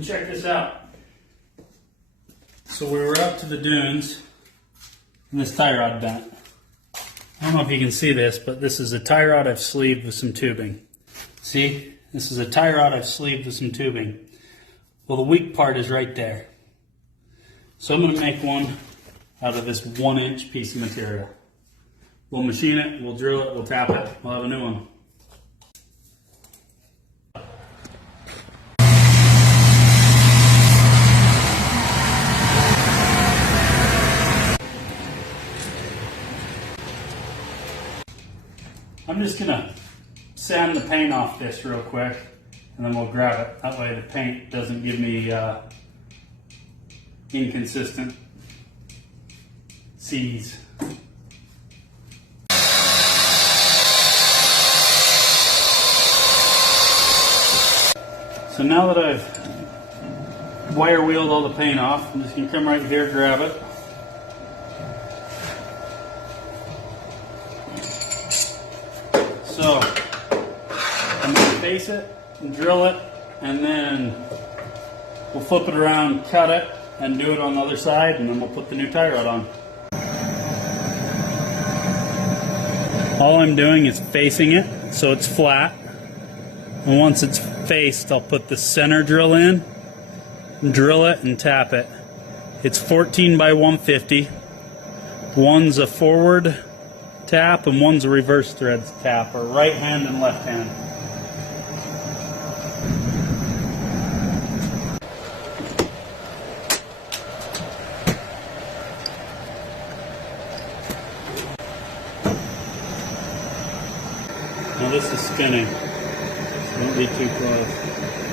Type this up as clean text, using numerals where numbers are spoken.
and check this out. So we were up to the dunes, and this tie rod bent. I don't know if you can see this, but this is a tie rod I've sleeved with some tubing. See? This is a tie rod I've sleeved with some tubing. Well, the weak part is right there. So I'm going to make one out of this 1-inch piece of material. We'll machine it, we'll drill it, we'll tap it, we'll have a new one. I'm just going to sand the paint off this real quick, and then we'll grab it. That way the paint doesn't give me inconsistent C's. So now that I've wire wheeled all the paint off, I'm just going to come right here, grab it. So I'm going to face it and drill it, and then we'll flip it around, cut it, and do it on the other side, and then we'll put the new tie rod on. All I'm doing is facing it so it's flat, and once it's faced, I'll put the center drill in, drill it, and tap it. It's 14 by 150. One's a forward tap and one's a reverse thread tap, or right hand and left hand. Now this is spinning, so don't be too close.